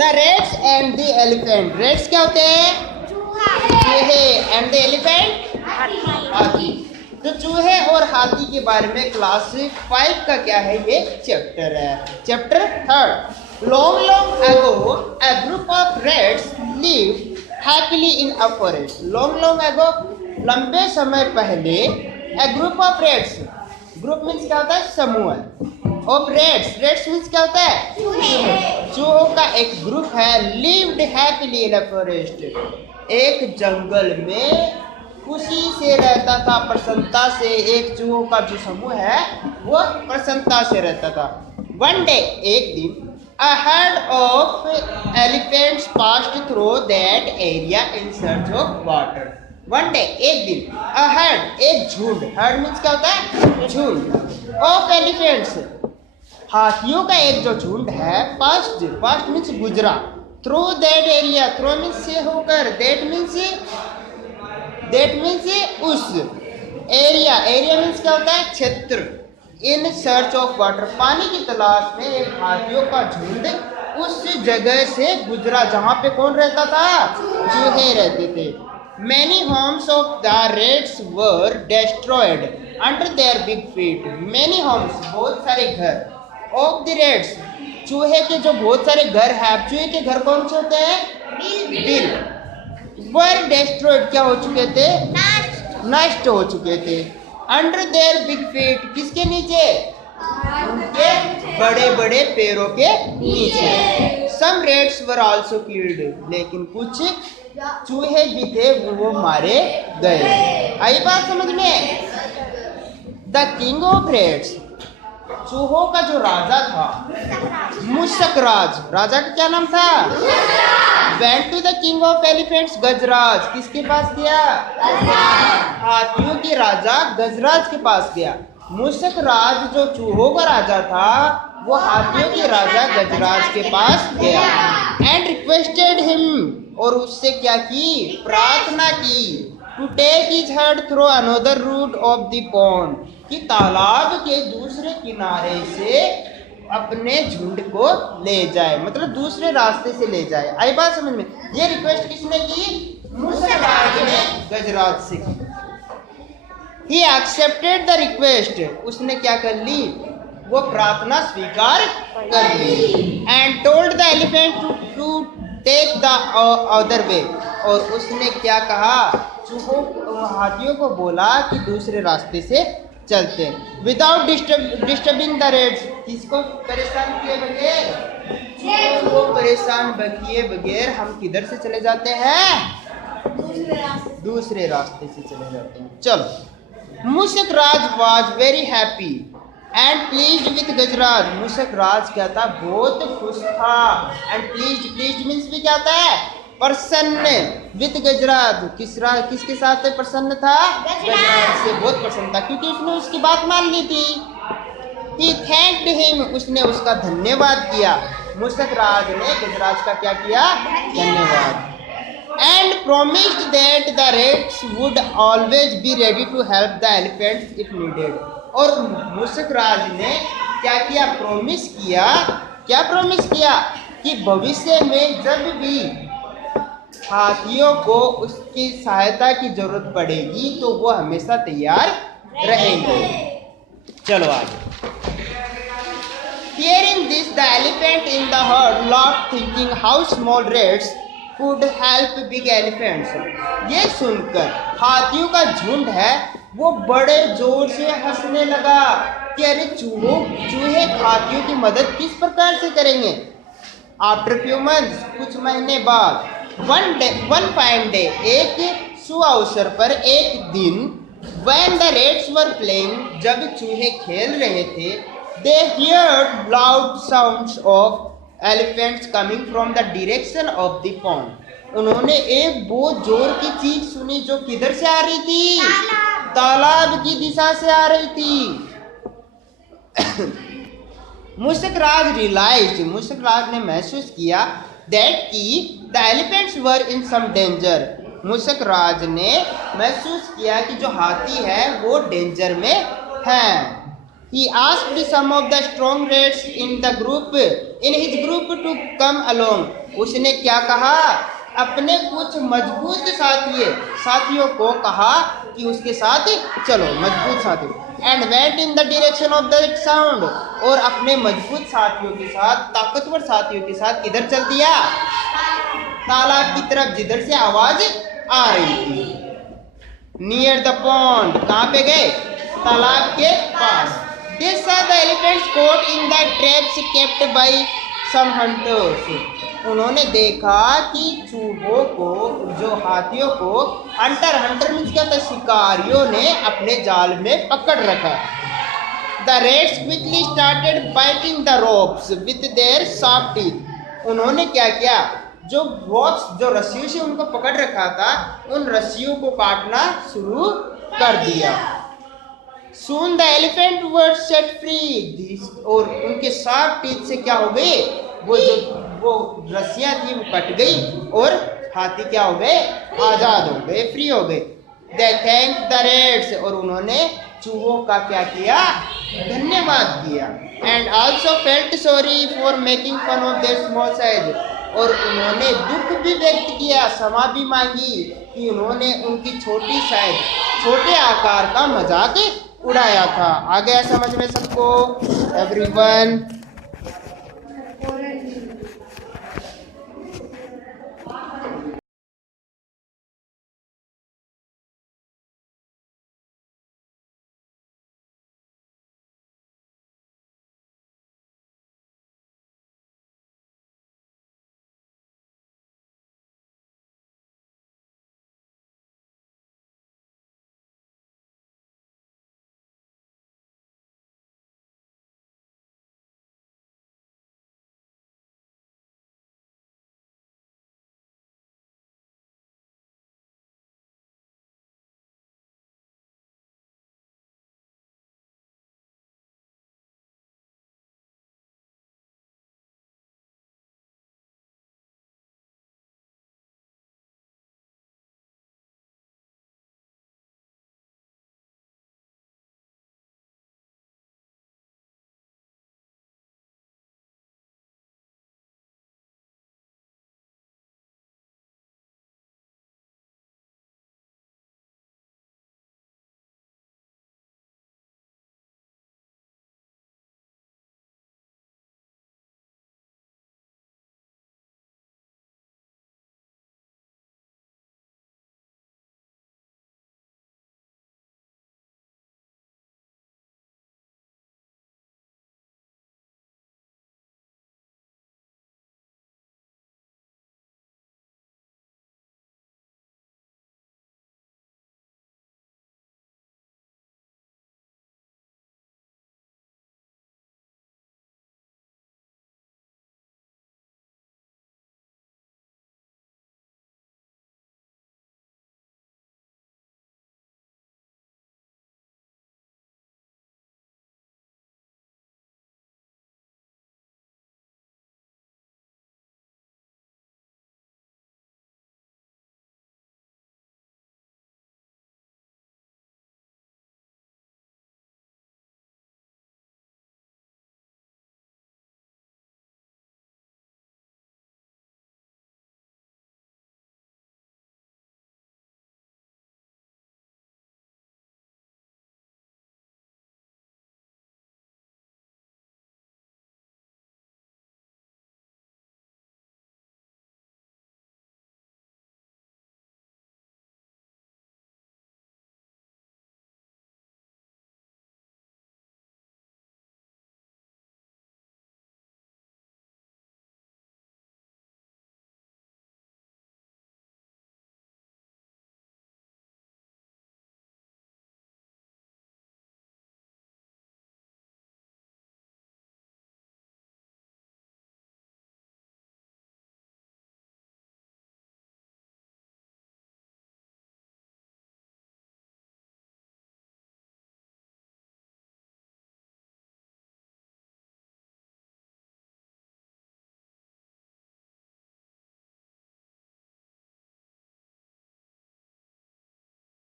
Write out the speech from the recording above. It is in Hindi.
The rates and the elephant. Rates क्या होते हैं? चूहे। एंड द एलिफेंट हाथी। तो चूहे और हाथी के बारे में क्लास 5 का क्या है, ये चैप्टर है। Chapter 3। Long long ago a group of rats lived happily in a forest. Long long ago, लंबे समय पहले, a group of rats, group means क्या होता है? समूह। ऑफ रैट्स, रैट्स मीन्स क्या होता है? चूहों का एक ग्रुप है। Lived happily in a forest, एक जंगल में खुशी से रहता था, प्रसन्नता से। एक चूहों का जो समूह है वो प्रसन्नता से रहता था। वन डे, एक दिन, a herd of elephants passed through that area in search of water. One day, एक दिन, a herd, एक झुंड, herd means क्या होता है? झुंड, of elephants, हाथियों का एक जो झुंड है, passed means गुजरा, through that area, through means से होकर, that means उस, area means क्या होता है? क्षेत्र। इन सर्च ऑफ वाटर, पानी की तलाश में एक हाथियों का झुंड उस जगह से गुजरा जहां पे कौन रहता था? चूहे रहते थे। Many homes of the rats were destroyed under their big feet. Many homes, बहुत सारे घर, ऑफ द रेट्स, चूहे के जो बहुत सारे घर हैं। चूहे के घर कौन से होते हैं? बिल। वर डिस्ट्रॉयड, क्या हो चुके थे? नष्ट हो चुके थे। अंडर देयर बिग फीट, किसके नीचे? उनके बड़े बड़े पैरों के नीचे। सम रेट्स वर आल्सो किल्ड, लेकिन कुछ चूहे भी थे वो मारे गए। आई बात समझ में? द किंग ऑफ रेट्स, चूहों का जो राजा था, मुशक राज, राजा का क्या नाम था? Went to the king of elephants, Gajraj, किसके पास गया? हाथियों के राजा गजराज के पास गया। मुशक राज जो चूहों का राजा था, वो हाथियों के राजा गजराज के पास गया। एंड रिक्वेस्टेड हिम, और उससे क्या की? प्रार्थना की। To take his herd through another route of the pond, कि तालाब के दूसरे किनारे से अपने झुंड को ले जाए, मतलब दूसरे रास्ते से ले जाए। आई बात समझ में? ये रिक्वेस्ट किसने की? मुशक राज ने गजराज से की। He accepted the request, उसने क्या कर ली? वो प्रार्थना स्वीकार कर ली। And told the elephant to take the other way, और उसने क्या कहा? चूहों, हाथियों को बोला कि दूसरे रास्ते से चलते हैं। विदाउट डिस्टर्बिंग द रेट्स, किसको परेशान किए बगैर? चूहों को परेशान किए बगैर हम किधर से चले जाते हैं? दूसरे रास्ते से चले जाते हैं। चलो। Mushak Raj was very happy and pleased with Gajraj. Mushak Raj क्या था? बहुत खुश था। एंड प्लीज्ड मीन्स भी क्या होता है? प्रसन्न। विद गजराज, किसके साथ प्रसन्न था? गजराज से बहुत प्रसन्न था, क्योंकि उसने उसकी बात मान ली थी। He thanked him, उसने उसका धन्यवाद किया। मुशक राज ने गजराज का क्या किया? धन्यवाद। And promised that the rats would always be ready to help the elephants if needed. और मुशक राज ने क्या किया? प्रॉमिस किया। क्या प्रॉमिस किया? कि भविष्य में जब भी हाथियों को उसकी सहायता की जरूरत पड़ेगी तो वो हमेशा तैयार रहेंगे। चलो आगे। Hearing this, the elephant in the herd laughed, thinking how small rats could help big elephants. ये सुनकर हाथियों का झुंड है वो बड़े जोर से हंसने लगा कि अरे चूहे हाथियों की मदद किस प्रकार से करेंगे। After few months, कुछ महीने बाद, one fine day, एक सुअवसर पर, एक दिन, when the rats were playing, जब चूहे खेल रहे थे, they heard loud sounds of elephants coming from the direction of the pond. उन्होंने एक बहुत जोर की चीख सुनी जो किधर से आ रही थी? तालाब की दिशा से आ रही थी। मुशक राज ने महसूस किया that कि the elephants were in some danger. मुशक राज ने महसूस किया कि जो हाथी है वो डेंजर में है। He asked some of the strong rats in his group to come along. उसने क्या कहा? अपने कुछ मजबूत साथियों को कहा कि उसके साथ चलो, मजबूत साथियों. And went in the direction of the sound. और अपने मजबूत साथियों के साथ, ताकतवर साथियों के साथ किधर चल दिया? तालाब की तरफ, जिधर से आवाज आ रही थी. Near the pond. कहाँ पे गए? तालाब के पास. They saw the elephants caught in the traps kept by some hunters. उन्होंने देखा कि चूहों को, जो हाथियों को, हंटर मीन्स क्या था? शिकारियों ने अपने जाल में पकड़ रखा. The rats quickly started biting the ropes with their sharp teeth. उन्होंने क्या किया? जो ropes, जो रस्सियों से उनको पकड़ रखा था, उन रस्सियों को काटना शुरू कर दिया. Soon the elephant were set free. और उनके sharp teeth से क्या हो गए? वो रस्सियां थी वो कट गई और हाथी क्या हो गए? आजाद हो गए, फ्री हो गए. They thanked the rats. और उन्होंने चूहों का क्या किया? धन्यवाद किया. And also felt sorry for making fun of their small size. और उन्होंने दुख भी व्यक्त किया, क्षमा भी मांगी कि उन्होंने उनकी छोटी साइज, छोटे आकार का मजाक उड़ाया था. आ गया समझ में सबको? एवरीवन.